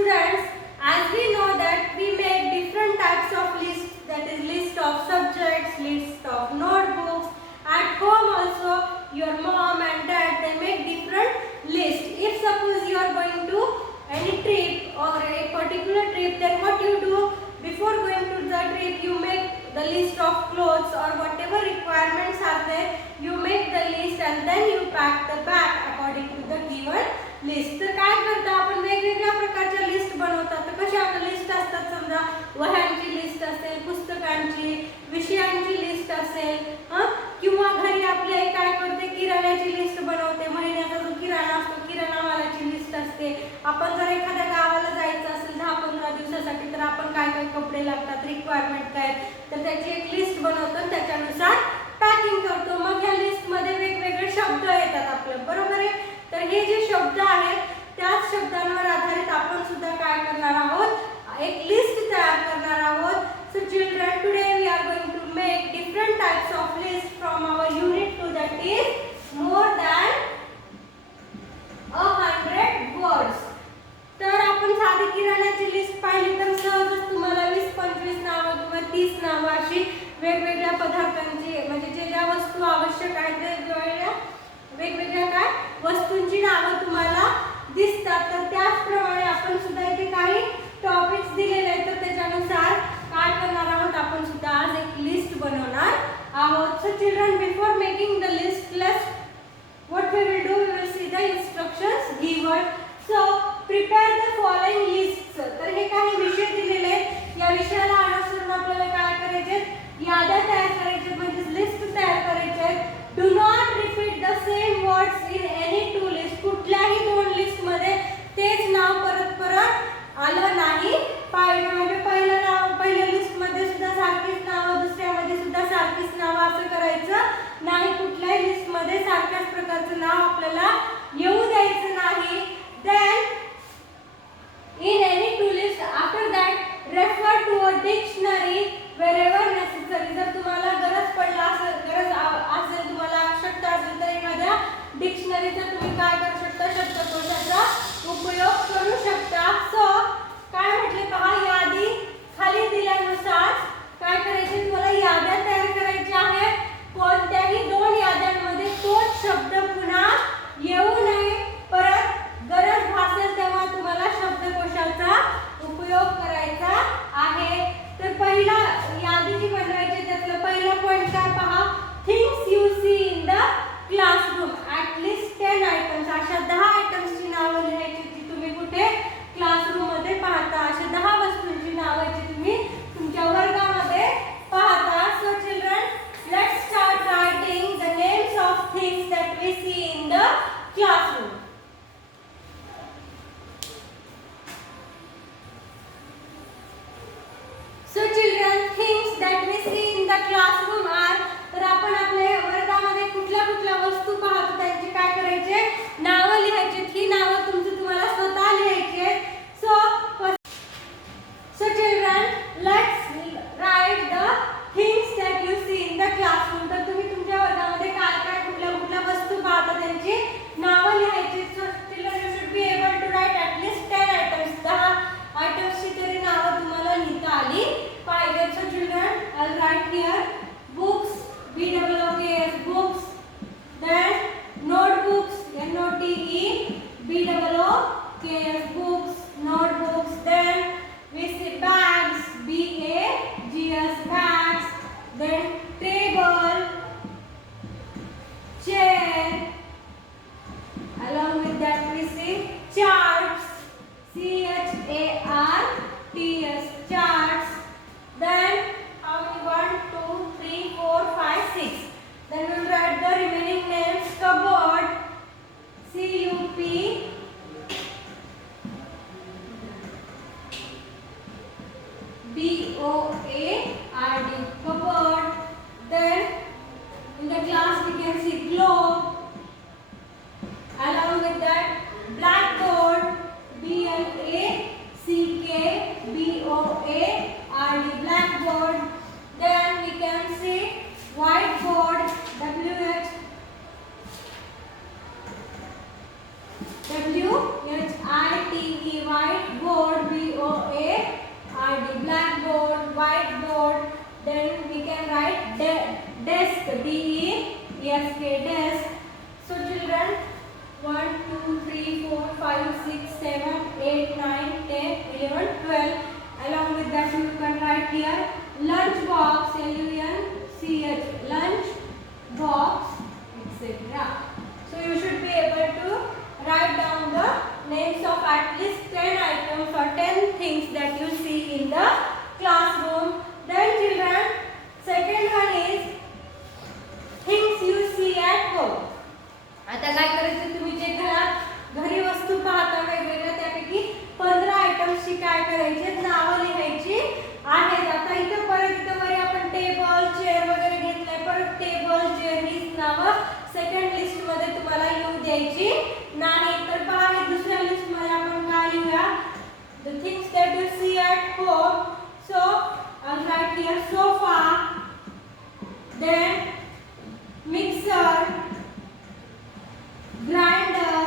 Students, as we know that we make different types of lists, that is list of subjects, list of notebooks. At home also your mom and dad they make different lists. If suppose you are going to any trip or a particular trip, then what you do before going to the trip, you make the list of clothes or whatever requirements are there, you make the list and then you pack the bag according to the given list. तर काय करता आपण वेगवेगळ्या प्रकारच्या लिस्ट बनवतात. तर कशा लिस्ट असतात, समजा वह्यांची लिस्ट असेल, पुस्तकांची, विषयांची लिस्ट असेल, किंवा घरी आपले काय करते किराण्याची लिस्ट बनवते. महिन्याचा जो किराणा असतो किराणा मालाची लिस्ट असते. आपण जर एखाद्या गावाला जायचं असेल 10-15 दिवसासाठी तर आपण काय काय कपडे लागतात, रिक्वायरमेंट काय, तर त्याची एक लिस्ट बनवतो, त्याच्यानुसार पॅकिंग करतो. मग या लिस्ट मध्ये वेगवेगळे शब्द येतात आपल्याला, बरोबर आहे. तर हे जे शब्द आहेत त्याच शब्दांवर आधारित आपण सुद्धा काय करणार आहोत, एक लिस्ट तयार करणार आहोत. So children, today we are going to make different types of list from our unit 2, that is more than 100 words. तर आपण साधी किराण्याची लिस्ट पाहिली तर सहजच तुम्हाला 20-25 नावं किंवा 30 नावं अशी वेगवेगळ्या पदार्थांची, म्हणजे ज्या वस्तू आवश्यक आहेत वेगवेगळ्या काय वस्तूंची नावं तुम्हाला दिसतात. तर त्याचप्रमाणे आपण सुद्धा इथे काही टॉपिक्स दिलेले आहेत, तर त्याच्यानुसार काय करणार आहोत, आपण सुद्धा आज एक लिस्ट बनवणार आहोत. So children, before making the list, let's what we will do, we will see the instructions given. So prepare the following lists. तर हे काही विषय दिलेले आहेत, या विषयाला अनुसरून आपल्याला काय करायचे, याद्या तयार करायच्या, म्हणजे लिस्ट तयार करायचे. Do not repeat the same words in any two list. कुठल्याही दोन लिस्ट मध्ये तेच नाव परत परत आलं नाही पाहिजे. म्हणजे पहिल्या लिस्ट मध्ये सुद्धा सारखीच नावं, दुसऱ्यामध्ये सुद्धा सारखीच नावं, असं करायचं नाही. कुठल्याही लिस्ट मध्ये सारख्याच प्रकारचं नाव आपल्याला येऊ द्यायचं नाही. Then in any two list, after that refer to a dictionary wherever necessary. जर तुम्हाला गरज असेल, तुम्हाला आवश्यकता असेल तर एखाद्या डिक्शनरीचा तुम्ही काय करू शकता, शब्दकोशाचा उपयोग करू शकता. सो काय म्हटले पहा, यादी खाली दिल्यानुसार काय करायचे, तुम्हाला याद्या तयार करायच्या आहेत. कोणत्याही दोन याद्यांमध्ये तोच शब्द पुन्हा येऊ नये. परत गरज भासेल तेव्हा तुम्हाला शब्दकोशाचा उपयोग करायचा आहे. तर पहिला यादी जी बनवायची त्यातलं पहिलं पॉइंट काय पहा, things you see in the classroom. At least 10 items. अशा 10 आयटम्सची नावं लिहायची जी तुम्ही कुठे क्लासरूम मध्ये पाहता. अशा 10 वस्तूंची नावं जी तुम्ही तुमच्या वर्गामध्ये पाहता. So children, let's start writing the names of things that we see in the classroom. So children, things that we see in the classroom are, तर आपण आपल्या वर्गामध्ये कुठल्या कुठल्या वस्तू पाहतो त्यांची काय करायचे, नावं लिहायची. ही नावं तुम्हाला स्वतः लिहायची. So children, let's write the things that you see in the classroom. तर तुम्ही तुमच्या वर्गामध्ये काय काय कुठल्या कुठल्या वस्तू पाहता त्यांची नावं लिहायची. desk, desk. So children, 1 2 3 4 5 6 7 8 9 10 11 12. Along with that you can write here lunch box, lunch, lunch box, etc. So you should be able to write down the names of at least 10 items or 10 things that you see in the classroom. Then children, second one is things you see at home. आता काय करायचं, तुम्ही जे घरी वस्तू पाहता वेगवेगळ्या त्यापैकी 15 आयटम्सची काय करायचे नावं लिहायची आहेत. आता इथं परत इथं वरी आपण टेबल चेअर वगैरे घेतलंय, परत टेबल चेअर ही नावं सेकंड लिस्ट मध्ये तुम्हाला येऊ द्यायची नाही. तर पहा दुसऱ्या लिस्ट मध्ये आपण काय लिहूया, the things that you see at home. So I'll write here sofa, then mixer, grinder,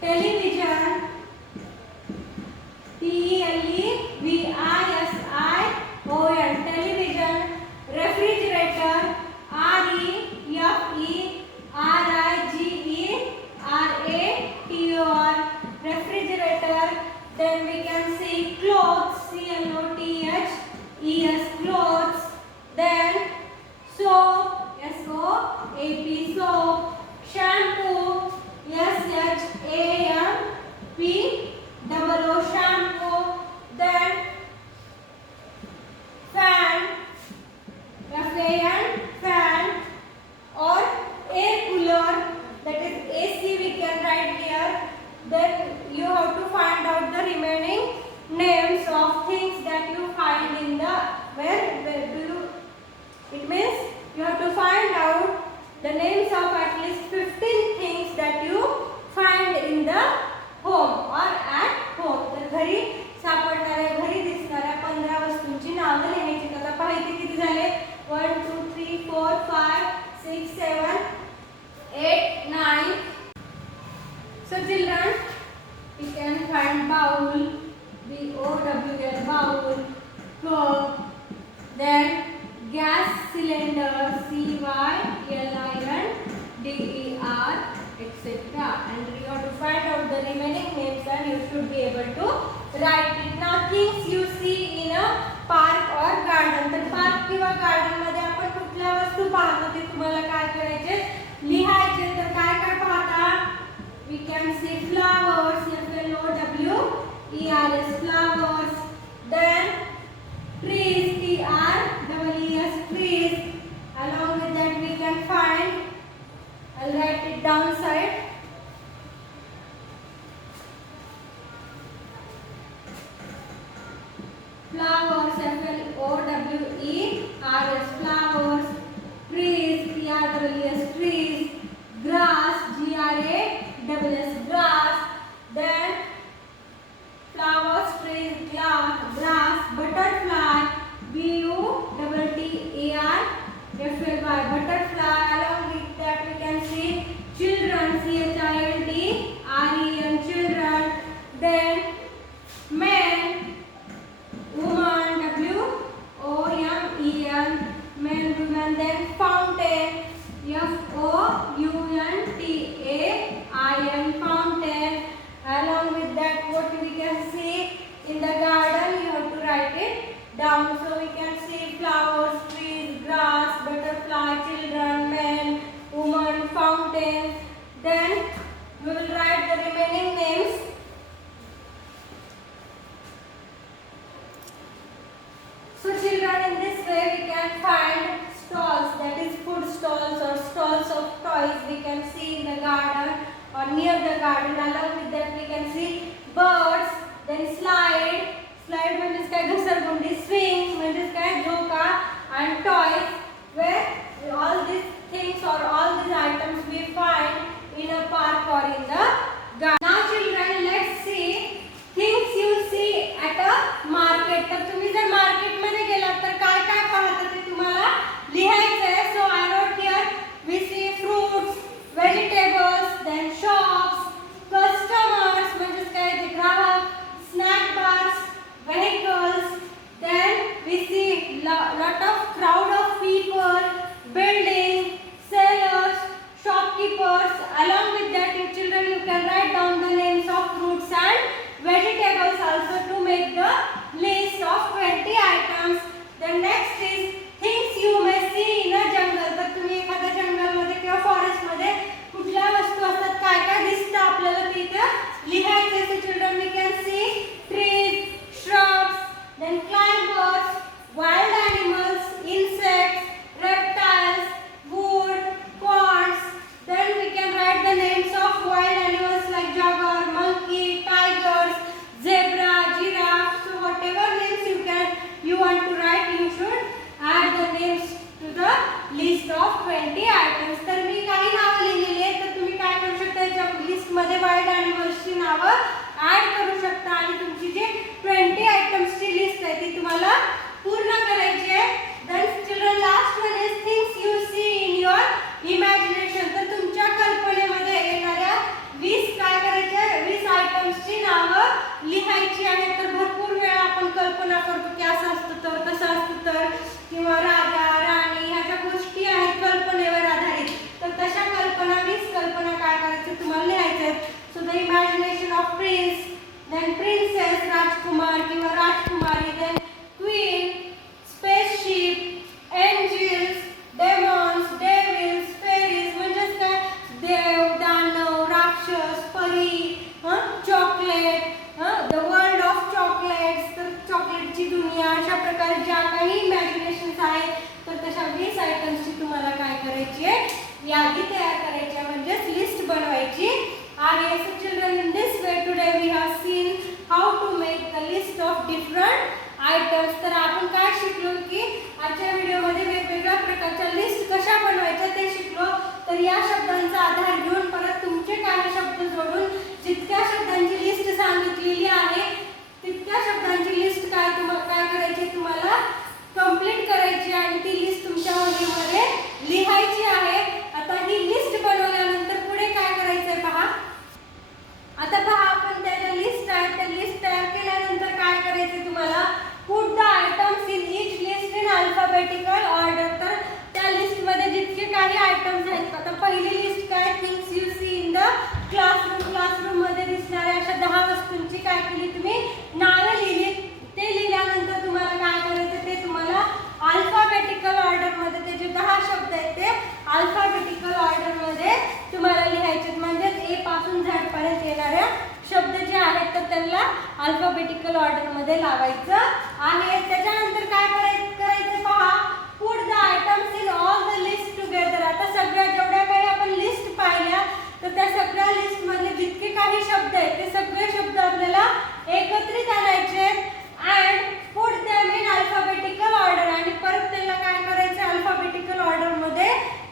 television, television, television, refrigerator, refrigerator, refrigerator. Then we can see clothes, clothes. Then soap, SOAP, soap. Shampoo, SHAMPOO, shampoo. Then fan, fan, or air cooler, that is AC we can write here. Then you have to find out the remaining names of things that you find in the where do you, it means you have to find out the names of at least 15 things that you find in the home or at home. तर घरी सापडणाऱ्या घरी दिसणाऱ्या 15 वस्तूंची नावे लिहायची. आता पहा इथे किती झाले, 1 2 3 4 5 6 7 8 9. So children, you can find bowl, BOWL, bowl, cup, then gas cylinder, CYLINDER, etc. And you have to find out the remaining names and you should be able to write it. Now things you see in a park or garden. तर पार्क किंवा गार्डन मध्ये आपण कुठल्या वस्तू पाहतो ते तुम्हाला काय करायचे लिहायचे. तर काय काय पाहता, we can see flowers, FLOWERS, flowers. Then trees, TREES, trees. Along with that we can find, I'll write it downside, flowers, FLOWERS, flowers. Trees, TREES, trees. Grass, GRASS, grass. Then flowers, trees, grass. Butterfly, BUTTERFLY, butterfly. Along with that we can see children, CHILDREN, children. Then men, woman, WOMEN, men, women. Then fountain, FOUNTAIN, fountain. Along with that what we can see in the garden, you have to write it down. So we can see flowers, trees, grass, butterfly, children, men, woman, fountain. Then we will write the remaining names. So children, in this way we can find stalls, that is food stalls or stalls of toys we can see in the garden or near the garden. Along with that we can see birds, then slide म्हणजेच काय घसरगुंडी, swing म्हणजेच काय झोका, and toys, where all these things or all these items we find in a park or in the garden. Now children, let's see things you see at a market. तर तुम्ही जर मार्केट मध्ये गेलात तर काय काय पाहता ते तुम्हाला लिहायचं आहे. So I wrote here we see fruits, vegetables, then shops, customers म्हणजेच काय ते ग्राहक, snack bars, vehicles. Then we see lot of 20 आयटम्स. तर मी काही नावं लिहिलेली आहेत, तर तुम्ही काय करू शकता, या लिस्टमध्ये वाईल्ड ॲनिमल्सची नावं ॲड करू शकता आणि तुमची जी 20 आयटम्सची लिस्ट आहे ती तुम्हाला पूर्ण करायची आहे. Then children last one is things you see in your imagination. तर तुमच्या कल्पनेमध्ये येणाऱ्या 20 काय करायचे, 20 आयटम्सची नावं लिहायची आहेत. तर भरपूर वेळा आपण कल्पना करतो की असं असतं तर, तसं असतं तर, किंवा राजा राणी ह्या ज्या गोष्टी आहेत कल्पनेवर आधारित, तर तशा कल्पना 20 कल्पना काय करायचं तुम्हाला लिहायच्या आहेत. So the imagination of prince, then princess राजकुमार किंवा राजकुमारी, then queen, spaceship, angels, demons, devils, fairies म्हणजेच काय, देव, दानव, राक्षस, परी, chocolate, the world of chocolates, तर चॉकलेटची दुनिया. अशा प्रकारे ज्या काही इमॅजिनेशन्स आहेत, तर तशा 20 आयटम्सची तुम्हाला काय करायची आहे, यादी तयार करायची आहे, म्हणजेच लिस्ट बनवायची आहे. So children, in this way today we have seen how to make the list of different items. तर आपण काय शिकलो की आजच्या व्हिडिओमध्ये वेगवेगळ्या प्रकारच्या लिस्ट कशा बनवायच्या ते शिकलो. तर या शब्दांचा आधार घेऊन परत तुमचे काही शब्द जोडून जितक्या शब्दांची लिस्ट सांगितलेली आहे तितक्या शब्दांची लिस्ट काय करायची, तुम्हाला कंप्लीट करायची आणि ती लिस्ट तुमच्या वहीमध्ये लिहायची आहे. आता ही लिस्ट बनवल्यानंतर पुढे काय करायचंय पहा. आता पहा, आपण त्याच्या लिस्ट आहे, त्या लिस्ट तयार केल्यानंतर काय करायचे तुम्हाला, put the items in each list in alphabetical order. तर त्या लिस्ट मध्ये जितके काही आयटम्स आहेत, आता पहिली लिस्ट काय, things you see in the classroom. Classroom मध्ये दिसणाऱ्या अशा 10 वस्तूंची काय केली तुम्ही, नावे लिहिली. ते लिहिल्यानंतर तुम्हाला काय करायचं, ते तुम्हाला अल्फाबेटिकल ऑर्डर मध्ये ते जे 10 शब्द आहेत ते अल्फाबेटिकल ऑर्डर मध्ये तुम्हाला लिहायचे. म्हणजे ए पासून झेड पर्यंत येणाऱ्या शब्द जे आहेत तर त्यांना अल्फाबेटिकल ऑर्डर मध्ये लावायचं आहे. त्याच्यानंतर काय करायचं पहा, put the items in all the list together. आता सगळ्या जेवढ्या काही आपण लिस्ट पाहिल्या, तर त्या सगळ्या लिस्ट मधले जितके काही शब्द आहेत ते सगळे शब्द आपल्याला एकत्रित आणायचे and put them in alphabetical order. आणि परत त्याला काय करायचं, अल्फाबेटिकल ऑर्डर मध्ये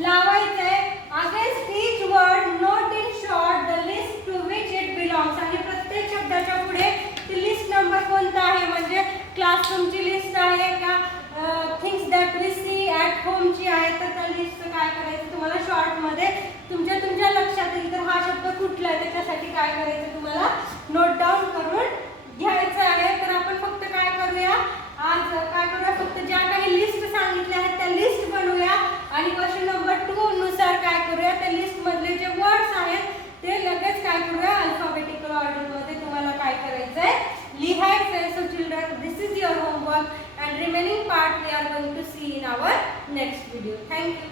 लावायचं आहे. Against each word note in short the list to which it belongs. आणि प्रत्येक शब्दाच्या पुढे ती लिस्ट नंबर कोणता आहे, म्हणजे क्लासरूमची लिस्ट आहे का, things that we see at होमची आहे, तर त्या लिस्टचं काय करायचं तुम्हाला शॉर्ट मध्ये तुमच्या लक्षात येईल तर हा शब्द कुठला आहे त्याच्यासाठी काय करायचं तुम्हाला नोट डाऊन करून घ्यायचं आहे. तर आपण फक्त काय करूया, आज काय करूया, फक्त ज्या काही लिस्ट सांगितल्या आहेत त्या लिस्ट बनवूया आणि क्वेश्चन नंबर 2 नुसार काय करूया, त्या लिस्ट मधले जे वर्ड्स आहेत ते लगेच काय करूया, अल्फाबेटिकल ऑर्डर मध्ये तुम्हाला काय करायचंय, लिहायचंय. So children, this is your homework and remaining part we are going to see in our next video. Thank you.